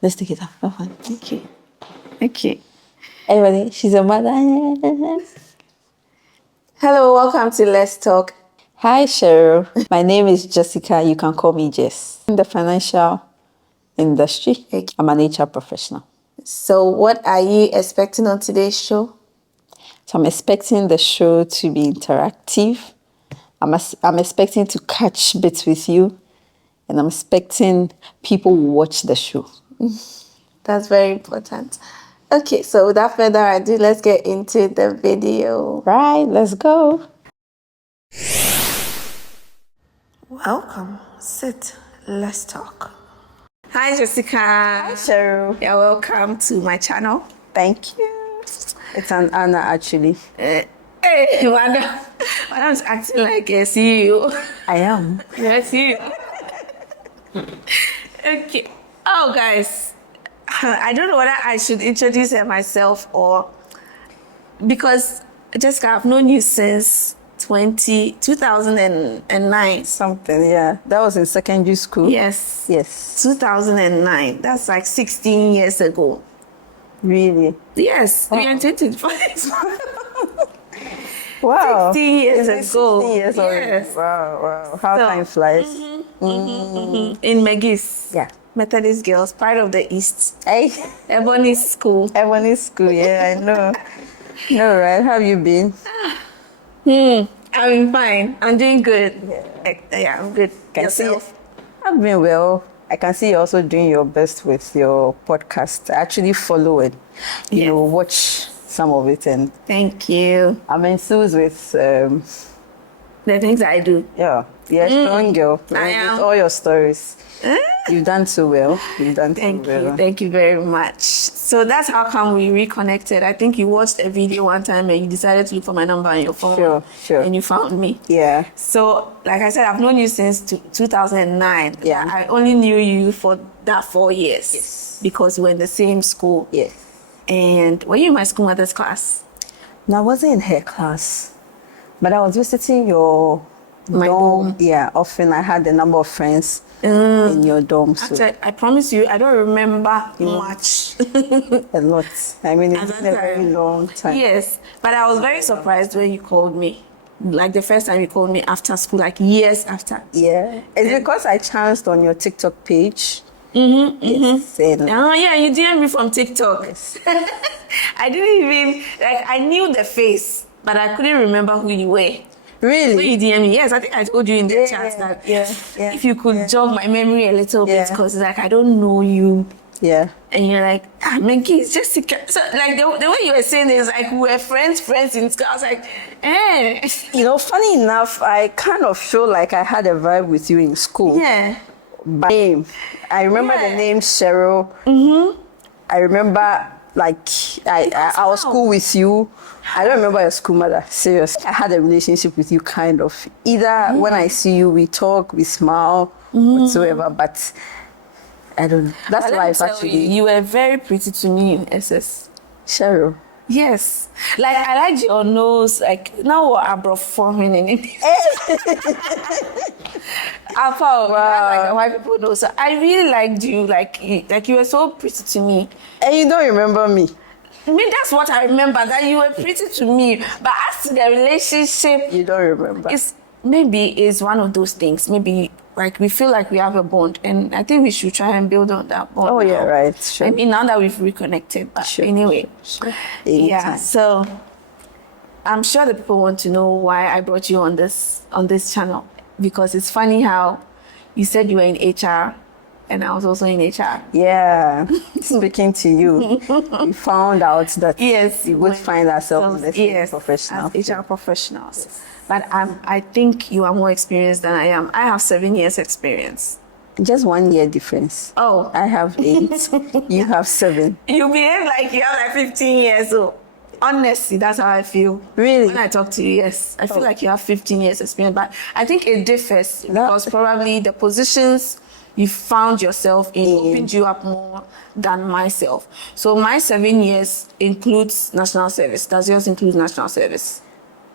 Let's take it off. Oh, fine. Okay. Okay. Everybody, she's a mother. Hello, welcome to Let's Talk. Hi, Cheryl. My name is Jessica. You can call me Jess. In the financial industry, I'm an HR professional. So, what are you expecting on today's show? So I'm expecting the show to be interactive. I'm expecting to catch bits with you. And I'm expecting people will watch the show. That's very important. Okay, so without further ado, let's get into the video. Right, let's go. Welcome. Sit. Let's talk. Hi, Jessica. Hi, Cheryl. You're welcome to my channel. Thank you. It's an honor, actually. Hey, Madam's acting like a CEO. I am. Yes, you. Okay. Oh, guys, I don't know whether I should introduce myself or because Jessica, I've known you since 2009. Something, yeah. That was in secondary school. Yes. Yes. 2009. That's like 16 years ago. Really? Yes. We are 25. Wow. 16 years Is it ago. 16 years already? Yes. Wow. How time flies. In Megis. Yeah. Methodist Girls, part of the East. Hey. Ebony School. Ebony School, yeah, I know. No, right? How have you been? I've been fine. I'm doing good. Yeah, I'm good. Yourself? I've been well. I can see you're also doing your best with your podcast. I actually follow it. You know, watch some of it, and Thank you. I'm enthused with The things I do. strong girl. I am. With all your stories. You've done so well. Thank you. Thank you very much. So that's how come we reconnected. I think you watched a video one time and you decided to look for my number on your phone. Sure. And you found me. Yeah. So, like I said, I've known you since 2009. Yeah. I only knew you for that 4 years. Yes. Because we were in the same school. Yes. And were you in my school mother's class? No, I wasn't in her class, but I was visiting your My dorm. Yeah, often I had a number of friends in your dorm. So Actually, I promise you, I don't remember much. a lot. I mean, At it's that been a very time. long time. Yes, but I was very surprised when you called me. Like the first time you called me after school, like years after. Yeah. It's because I chanced on your TikTok page. Yes. And Oh yeah, you DM me from TikTok. Yes. I didn't even I knew the face, but I couldn't remember who you were. When really? you DM me, yes, I think I told you in the Yeah, chat that yeah, if you could jog my memory a little bit, Yeah. because like I don't know you. Yeah. And you're like, Menki, it's Jessica. So like the way you were saying is like we were friends in school. I was like, You know, funny enough, I kind of feel like I had a vibe with you in school. Yeah. By name. I remember the name Cheryl. I remember like I was wow. cool with you. I don't remember your school mother. Seriously. I had a relationship with you kind of. Either when I see you, we talk, we smile, whatsoever, but I don't know. That's But let me life tell actually. You were very pretty to me in SS. Cheryl. Yes. Like I liked your nose, like now what I brought forming in it. I found like the white people know. So I really liked you, like you were so pretty to me. And you don't remember me. I mean, that's what I remember, that you were pretty to me. But as to the relationship, You don't remember. it's one of those things. Maybe like we feel like we have a bond, and I think we should try and build on that bond. Oh yeah, now. right. Sure. I mean, now that we've reconnected, but Sure. anyway. Sure. Yeah, Anytime. so I'm sure the people want to know why I brought you on this channel, because it's funny how you said you were in HR and I was also in HR. Yeah, speaking to you, we found out that Yes, we would find ourselves in the same professional. as HR professionals. But I think you are more experienced than I am. I have 7 years experience. Just 1 year difference. Oh, I have 8, you have 7. you behave like you have like 15 years old. Honestly, that's how I feel. Really? When I talk to you, yes. I feel like you have 15 years experience, but I think it differs because probably the positions you found yourself in opened you up more than myself. So my 7 years includes national service. Does yours include national service?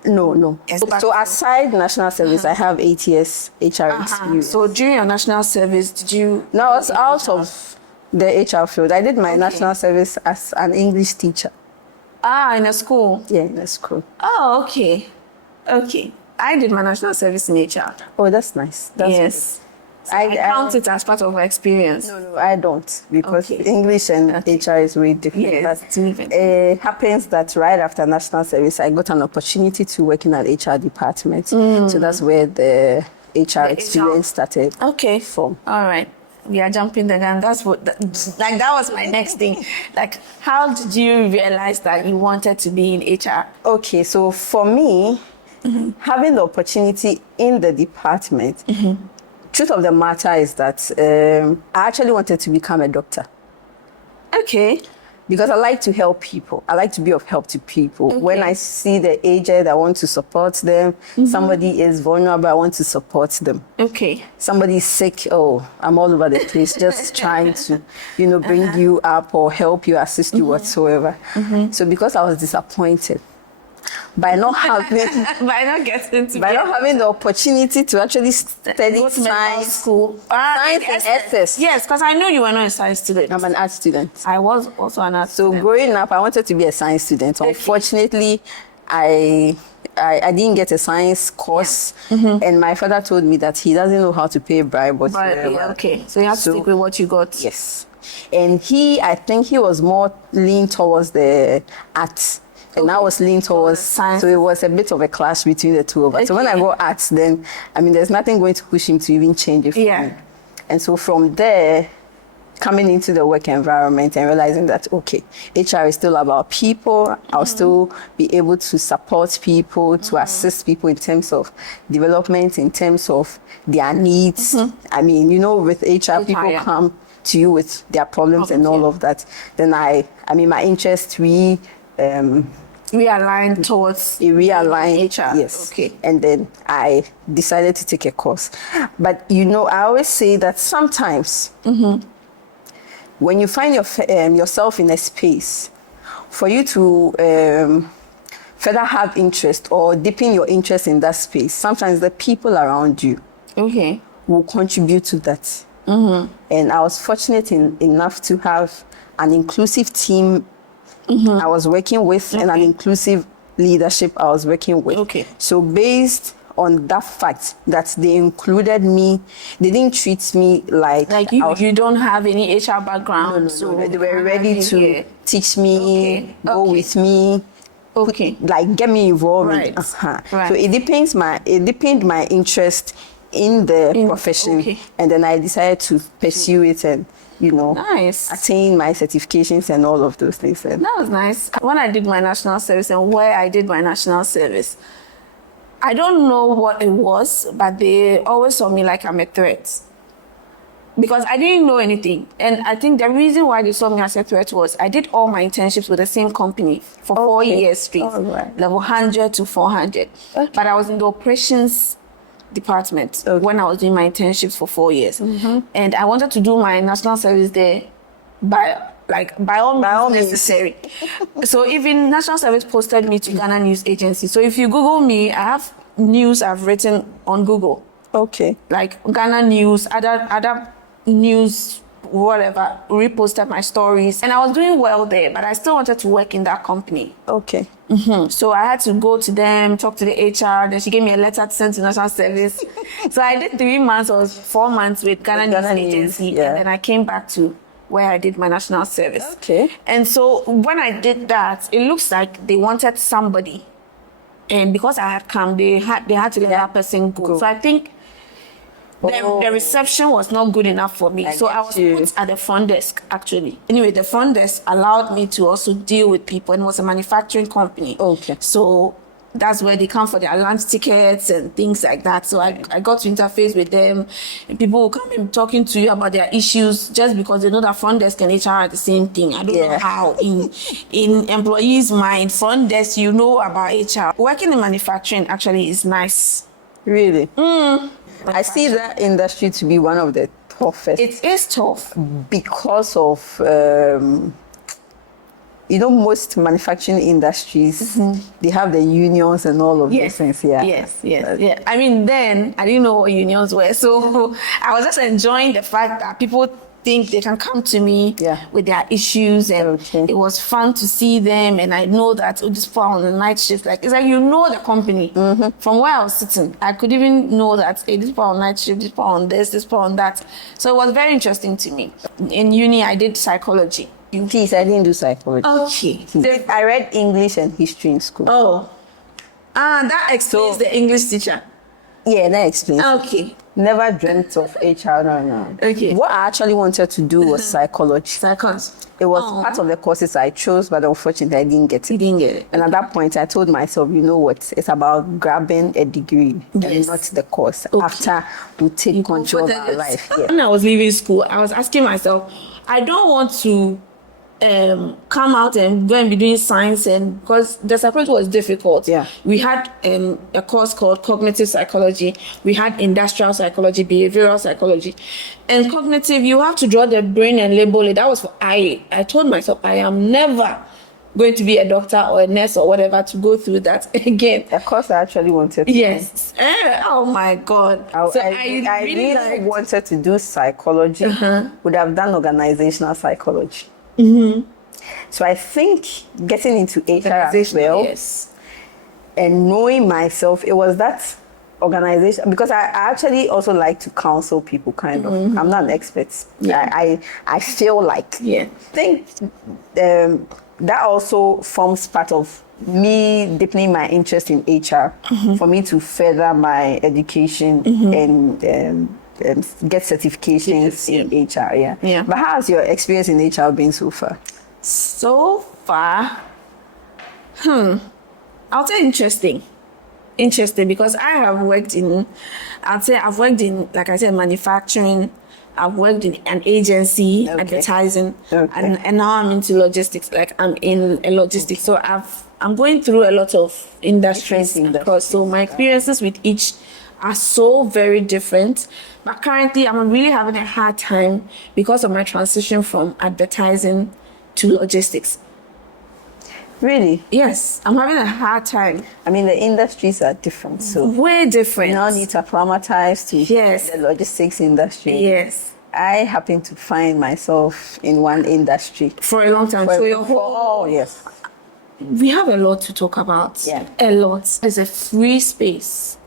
No. Yes. So aside national service, I have 8 years HR experience. So during your national service, did you... No, I was out of the HR field. I did my national service as an English teacher. Ah, in a school? Yeah, in a school. Oh, okay. Okay. I did my national service in HR. Oh, that's nice. That's yes. So I count it as part of my experience. No, I don't, because English and HR is way different. Yes, it's different. It happens that right after national service, I got an opportunity to work in an HR department. So that's where the HR experience started. Okay. From. All right. We are jumping the gun. That's what, that was my next thing. Like, how did you realize that you wanted to be in HR? Okay, so for me, having the opportunity in the department, truth of the matter is that I actually wanted to become a doctor. Okay. Because I like to help people. I like to be of help to people. Okay. When I see the aged, I want to support them. Somebody is vulnerable, I want to support them. Okay. Somebody is sick, oh, I'm all over the place, just trying to, bring you up or help you, assist you whatsoever. So because I was disappointed by not having not having the opportunity to actually study science school, science and SS. Yes, because I know you were not a science student. I'm an art student. I was also an art student. So growing up, I wanted to be a science student. Okay. Unfortunately, I didn't get a science course, and my father told me that he doesn't know how to pay a bribe. Okay, so you have to stick with what you got. Yes, and I think he was more lean towards the arts. And I was leaning towards science. So it was a bit of a clash between the two of us. Okay. So when I go arts, then, there's nothing going to push him to even change it for me. And so from there, coming into the work environment and realizing that, okay, HR is still about people. I'll still be able to support people, to assist people in terms of development, in terms of their needs. With HR, people come to you with their problems and all of that. Then my interest realigned towards HR. Yes. Okay. And then I decided to take a course. But I always say that sometimes when you find yourself in a space, for you to further have interest or deepen your interest in that space, sometimes the people around you will contribute to that. And I was fortunate enough to have an inclusive team I was working with and an inclusive leadership I was working with. Okay. So based on that fact that they included me, they didn't treat me like you don't have any HR background. No. They were ready to teach me, go with me. Okay. Get me involved. Right. Right. So it deepened my interest in the profession, and then I decided to pursue it and attain my certifications and all of those things. That was nice. When I did my national service and where I did my national service, I don't know what it was, but they always saw me like I'm a threat. Because I didn't know anything. And I think the reason why they saw me as a threat was I did all my internships with the same company for 4 years straight. Level 100 to 400. Okay. But I was in the operations department when I was doing my internships for 4 years. And I wanted to do my national service there by all means necessary. So even national service posted me to Ghana News Agency. So if you Google me, I have news I've written on Google. Okay. Like Ghana News, other news, whatever, reposted my stories. And I was doing well there, but I still wanted to work in that company. Okay. So I had to go to them, talk to the HR. Then she gave me a letter to send to national service. So I did 3 months or 4 months with Ghana News Agency. And then I came back to where I did my national service. Okay. And so when I did that, it looks like they wanted somebody. And because I had come, they had to let that person go. So I think the reception was not good enough for me. So I was put at the front desk, actually. Anyway, the front desk allowed me to also deal with people, and it was a manufacturing company. Okay. So that's where they come for their lunch tickets and things like that. So I got to interface with them. And people will come and talking to you about their issues just because they know that front desk and HR are the same thing. I don't know how in employees' mind, front desk, about HR. Working in manufacturing actually is nice. Really? I see that industry to be one of the toughest. It is tough. Because of, most manufacturing industries, they have the unions and all of those things. Yes. I mean, then I didn't know what unions were. So I was just enjoying the fact that people think they can come to me Yeah. with their issues, and Okay. it was fun to see them. And I know that this people on the night shift, like it's like you know the company from where I was sitting. I could even know that hey, this people on night shift, this people on this people on that. So it was very interesting to me. In uni, I did psychology. Please, I didn't do psychology. Okay. I read English and history in school. Oh. That explains the English teacher. Yeah, that explains. Okay. Never dreamt of HR. No. Okay. What I actually wanted to do was psychology. Psychology. It was part of the courses I chose, but unfortunately, I didn't get it. You didn't get it. And at that point, I told myself, you know what? It's about grabbing a degree and not the course. Okay. After we take control of our life. Yeah. When I was leaving school, I was asking myself, I don't want to come out and go and be doing science, and because the psychology was difficult. Yeah. We had a course called cognitive psychology. We had industrial psychology, behavioral psychology, and cognitive. You have to draw the brain and label it. That was for I told myself I am never going to be a doctor or a nurse or whatever to go through that again. Of course, I actually wanted to. Yes. Oh my God. I really really wanted to do psychology. Would have done organizational psychology. So I think getting into HR as well, yes, and knowing myself, it was that organization, because I actually also like to counsel people, kind of. I'm not an expert. Yeah. I feel like, Yeah. I think that also forms part of me deepening my interest in HR, for me to further my education and get certifications in HR. Yeah. But how has your experience in HR been so far? So far, I'll say interesting because I have worked in, I've worked in, like I said, manufacturing. I've worked in an agency, advertising, and now I'm into logistics. Like I'm in a logistics, so I'm going through a lot of industries across. So my experiences with each are so very different. But currently, I'm really having a hard time because of my transition from advertising to logistics. Really? Yes, I'm having a hard time. I mean, the industries are different, so way different. You now need to acclimatize to the logistics industry. Yes. I happen to find myself in one industry for a long time. So your whole yes. We have a lot to talk about. Yeah. A lot. It's a free space.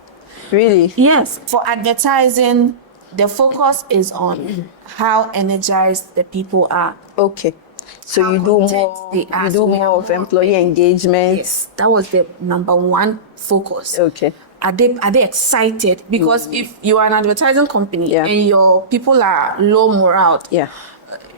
Really? Yes. For advertising, the focus is on how energized the people are. Okay. So you do more of employee engagement. Yes, that was the number one focus. Okay. Are they excited? Because if you are an advertising company and your people are low morale,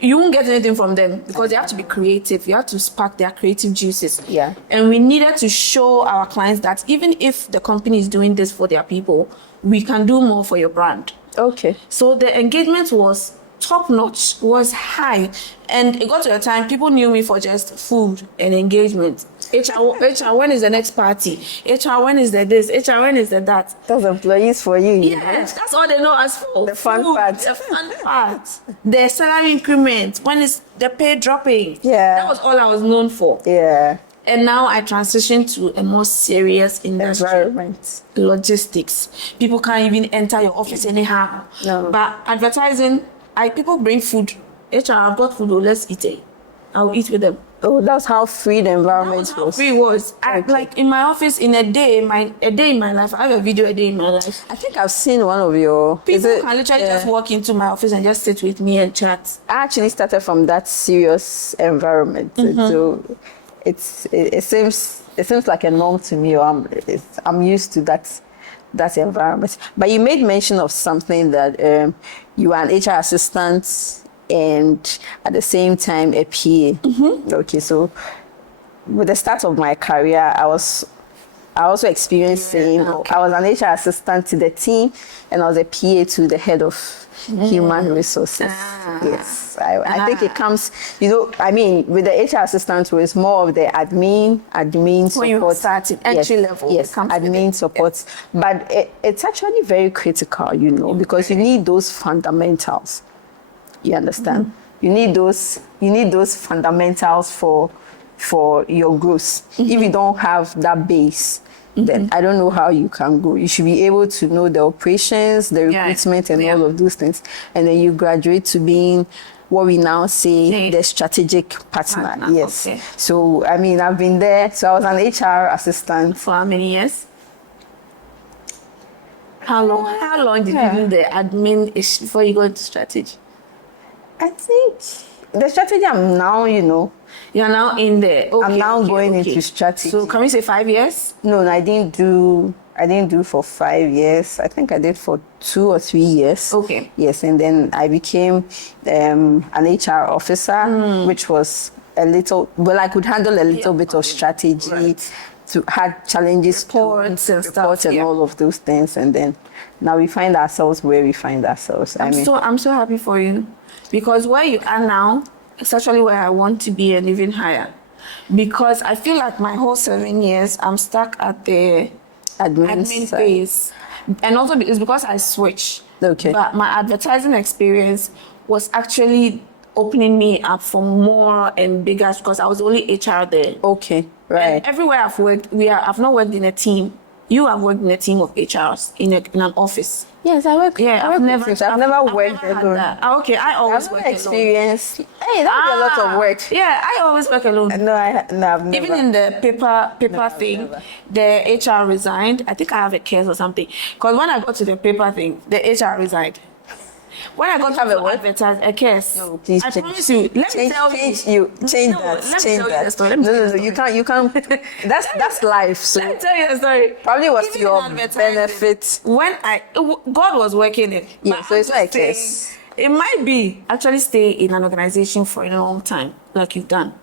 you won't get anything from them because they have to be creative. You have to spark their creative juices. Yeah. And we needed to show our clients that even if the company is doing this for their people, we can do more for your brand. Okay. So the engagement was top notch, was high, and it got to a time people knew me for just food and engagement. HR, when is the next party? HR, when is the this? HR, when is the that? Those employees for you. Yes, that's all they know us for. The fun part. The fun part. The salary increment. When is the pay dropping? Yeah. That was all I was known for. Yeah. And now I transitioned to a more serious industry. Environment. Logistics. People can't even enter your office anyhow. No. But advertising, people bring food. HR, I've got food, let's eat it. I'll eat with them. Oh, that's how free the environment was. Free was. Like in my office, in a day in my life, I have a video a day in my life. I think I've seen one of your... People can literally just walk into my office and just sit with me and chat. I actually started from that serious environment. So it seems like a norm to me, or I'm used to that environment. But you made mention of something that you are an HR assistant and at the same time a PA. Okay, so with the start of my career, I also experienced I was an HR assistant to the team and I was a PA to the head of human resources. Yes, I think it comes, I mean, with the HR assistant, it's more of the admin support. When you start at entry level. Yes, admin support. But it's actually very critical, because you need those fundamentals. You understand? You need those fundamentals for your growth. If you don't have that base, then I don't know how you can go. You should be able to know the operations, the Yeah. recruitment, and Yeah. all of those things. And then you graduate to being what we now say Yeah. the strategic partner. Yes. Okay. So, I mean, I've been there. So I was an HR assistant. For how many years? How long did you do the admin ish before you go into strategy? I think the strategy I'm now, You're now in there. Okay, I'm now going into strategy. So can we say 5 years? No, I didn't do for 5 years. I think I did for 2 or 3 years. Okay. Yes, and then I became an HR officer, which was I could handle a little bit of strategy, Right. to had challenges, Reports and stuff, reports and yeah. all of those things, and then now we find ourselves where we find ourselves. I'm so happy for you, because where you are now is actually where I want to be, and even higher. Because I feel like my whole 7 years I'm stuck at the admin side. phase, and also it's because I switched. Okay. But my advertising experience was actually opening me up for more and bigger, because I was only HR there. Okay, right. And everywhere I've worked, I've not worked in a team. You have worked in a team of HRs in an office. Yes, I work. Yeah, I've never worked had alone. that. Okay, I always work alone. Experience. Hey, that would be a lot of work. Yeah, I always work alone. No, I've never. Even in the paper thing, never. the HR resigned. I think I have a case or something. Because when I got to the paper thing, the HR resigned. When I got to advertise a case, No, please I change. promise you. Let me tell you. Change No, that. let me Change tell you that. the story. Let me tell you the You can't. That's life. So Let me tell you the story. probably was Even to your in advertising, benefit. When God was working it. Yeah, But so I'm it's like just saying, this. it might be actually stay in an organization for a long time, like you've done.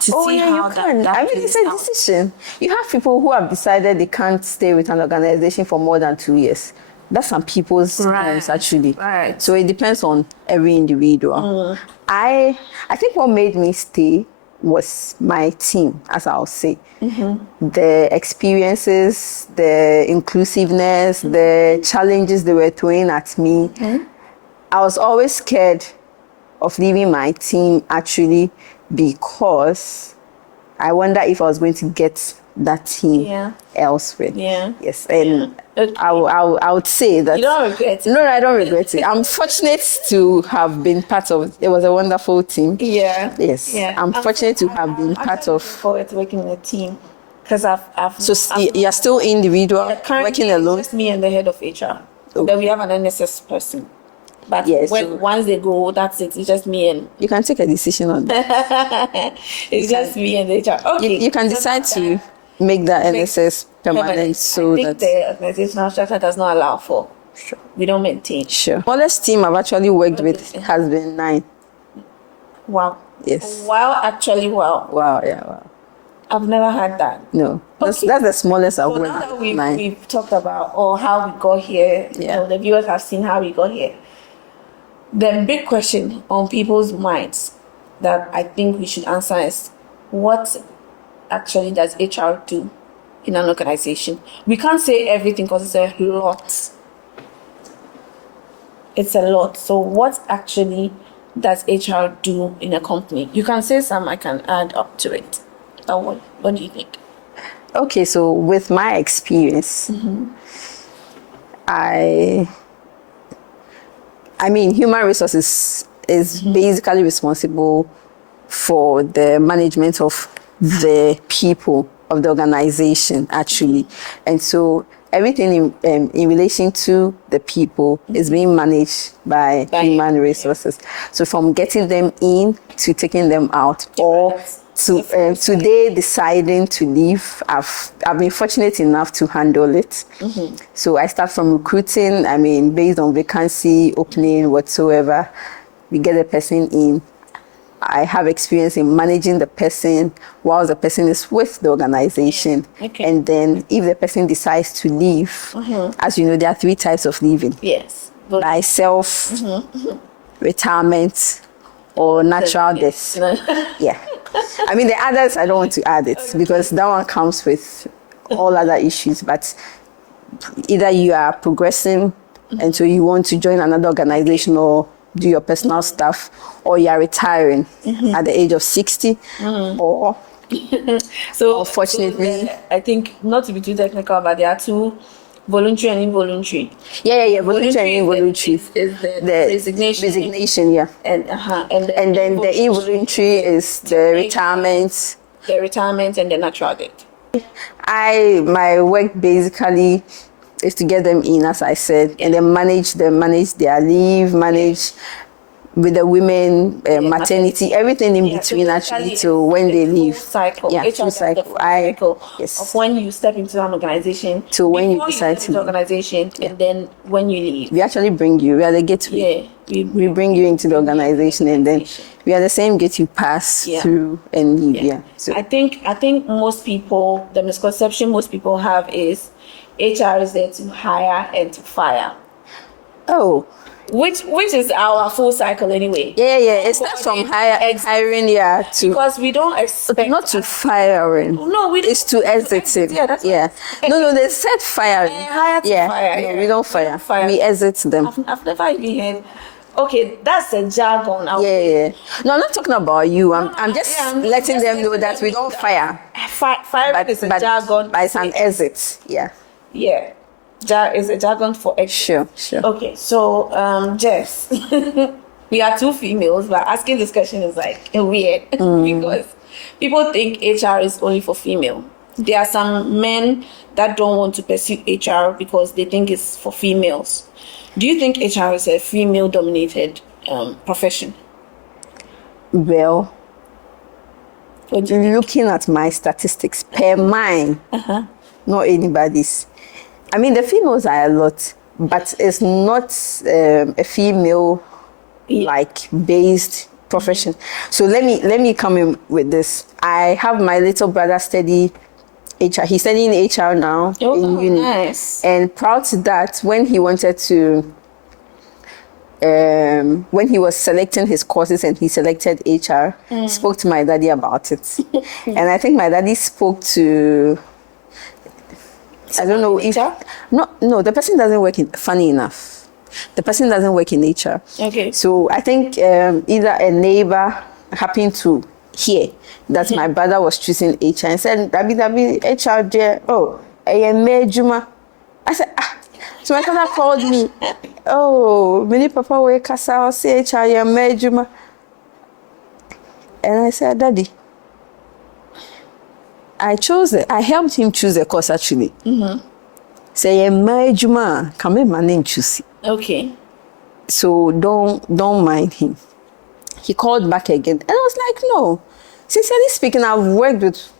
To Oh see yeah, how you can. that I mean, it's plays a out. decision. You have people who have decided they can't stay with an organization for more than 2 years. That's some people's terms, actually. Right. So it depends on every individual. I think what made me stay was my team, as I'll say. The experiences, the inclusiveness, the challenges they were throwing at me. I was always scared of leaving my team, actually, because I wonder if I was going to get that team elsewhere. Yeah. Yes, and Okay. I would say that You don't regret it? No, I don't regret it. I'm fortunate to have been part of. It was a wonderful team. Yeah. Yes, Yeah. I'm fortunate to have been part actually of. looking forward to working in a team, because I've So you're still individual, currently working alone. It's just me and the head of HR. Okay. Then we have an NSS person. But Yeah, so- once they go, that's it. It's just me and You can take a decision on that. it's just me and the HR. Okay. You can so decide that's to make that NSS permanent, so I think that. the organizational structure does not allow for. Sure. We don't maintain. Sure. Smallest team I've actually worked with has been 9. Wow. Yes. Wow, actually, wow. Wow, yeah, wow. I've never had that. No, that's Okay. the smallest I've So now worked that with. 9. we've talked about how we got here, Yeah. the viewers have seen how we got here. The big question on people's minds that I think we should answer is, what actually does HR do in an organization? We can't say everything because it's a lot. It's a lot. So what actually does HR do in a company? You can say some, I can add up to it. But what do you think? Okay, so with my experience, I mean, human resources is basically responsible for the management of the people of the organization, actually. And so everything in relation to the people is being managed by human resources. So from getting them in to taking them out, or to today deciding to leave, I've been fortunate enough to handle it. So I start from recruiting. I mean, based on vacancy, opening, whatsoever, we get the person in. I have experience in managing the person while the person is with the organization. Okay. And then if the person decides to leave, as you know, there are 3 types of leaving. Yes. By self, retirement, or natural death. Yeah. I mean, the others, I don't want to add it because that one comes with all other issues. But either you are progressing and so you want to join another organization or do your personal stuff, or you are retiring at the age of 60, or So Unfortunately. I think, not to be too technical, but there are two: voluntary and involuntary. Yeah. Voluntary and involuntary. Is the resignation. Resignation, yeah. And then the involuntary is the retirement. The retirement and the natural death. My work basically is to get them in, as I said, and then manage their leave, manage with the women, maternity, everything in between, so actually, to when they leave. Cycle. Yeah, HR full cycle. Cycle. Yes. Of when you step into an organization to when you before decide step to into the organization, and then when you leave. We actually bring you. We are the gateway. Yeah. We bring you into the organization, and then we are the same gate you pass through and leave. Yeah. So I think most people, the misconception most people have is HR is there to hire and to fire. Oh. Which is our full cycle anyway. Yeah. It starts from hiring, to, because we don't expect not to firing. No, we it's to exit. Yeah, that's No, they said firing. Hire to fire. No, we don't fire. We exit them. I've never even heard. Okay, that's a jargon. Yeah. No, I'm not talking about you. I'm just letting them know that we don't fire. Fire is a jargon. But it's an exit. Yeah. Yeah. Is a jargon for exit. Sure. Okay, so Jess, we are two females, but asking this question is like weird because people think HR is only for female. There are some men that don't want to pursue HR because they think it's for females. Do you think HR is a female-dominated profession? Well, looking at my statistics, per mine, not anybody's. I mean, the females are a lot, but it's not a female based profession. So let me come in with this. I have my little brother study HR. He's studying HR now in uni. Nice. And proud to that, when he wanted to, when he was selecting his courses and he selected HR, spoke to my daddy about it. And I think my daddy spoke to, I don't know if no, the person doesn't work in. Funny enough, the person doesn't work in HR. Okay. So I think either a neighbor happened to hear that my brother was choosing HR and said, "Dabi HR there. Oh, Juma." I said, ah. So my father called me. Oh, many papa we kasa say HR Juma. And I said, Daddy, I helped him choose a course actually. Say Juma, come in my name choose. Okay. So don't mind him. He called back again, and I was like, no. Sincerely speaking, I've worked with.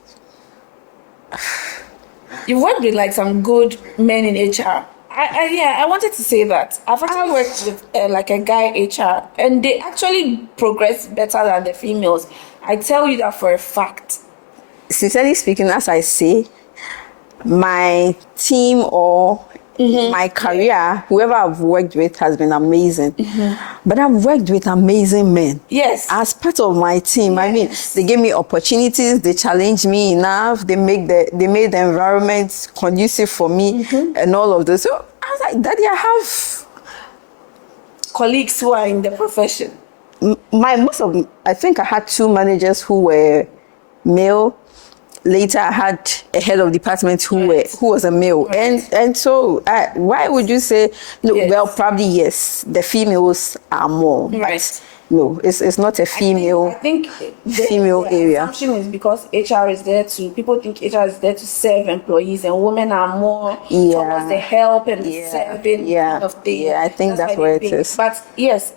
You worked with like some good men in HR. I wanted to say that I've actually worked with like a guy HR, and they actually progress better than the females. I tell you that for a fact. Sincerely speaking, as I say, my team or my career, whoever I've worked with has been amazing. But I've worked with amazing men. Yes. As part of my team. Yes. I mean, they gave me opportunities, they challenged me enough, they made the environment conducive for me and all of this. So I was like, Daddy, I have colleagues who are in the profession. I think I had 2 managers who were male. Later, I had a head of department who was a male, and so why would you say no? Yes. Well, probably yes. The females are more, right? No, it's not a female. I think female area. The assumption is because HR is there to. People think HR is there to serve employees, and women are more towards the help and the serving kind of thing. Yeah, I think that's where it is. But yes,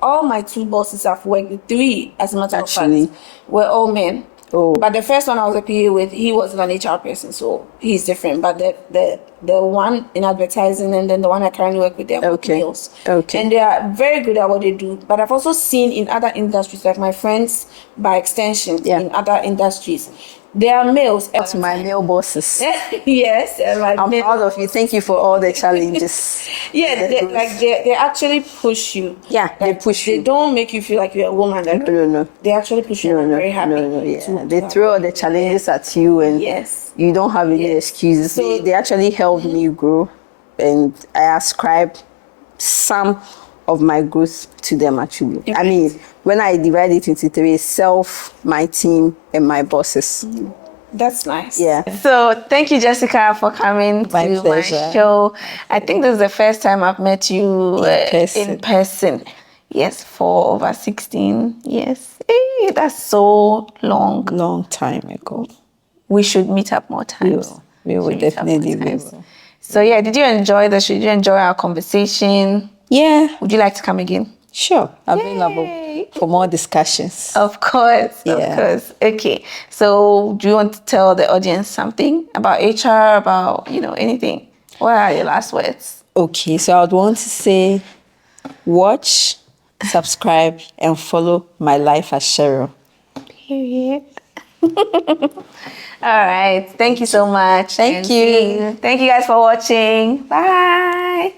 all my 2 bosses I've worked with, 3 as a matter of fact, were all men. Oh. But the first one I was a PA with, he was an HR person, so he's different. But the one in advertising and then the one I currently work with, they're males. Okay. And they are very good at what they do. But I've also seen in other industries, like my friends by extension in other industries, they are males. That's my male bosses. Yes. I'm proud of you. Thank you for all the challenges. They actually push you. Yeah, they push you. They don't make you feel like you're a woman. No. They actually push you. I'm very happy. They throw all the challenges at you, and you don't have any excuses. So they actually helped me grow, and I ascribe some of my growth to them actually. I mean, when I divide it into three, self, my team, and my bosses. That's nice. Yeah. So thank you, Jessica, for coming My to pleasure. my show. I think this is the first time I've met you in person. Yes, for over 16 years. Hey, that's so long. Long time ago. We should meet up more times. We will definitely. We will. So yeah, did you enjoy this? Did you enjoy our conversation? Yeah. Would you like to come again? Sure. Available for more discussions. Of course. Yeah. Of course. Okay. So do you want to tell the audience something about HR, about, anything? What are your last words? Okay. So I would want to say watch, subscribe, and follow my life as Cheryl. Period. All right. Thank you so much. Thank you. Thank you guys for watching. Bye.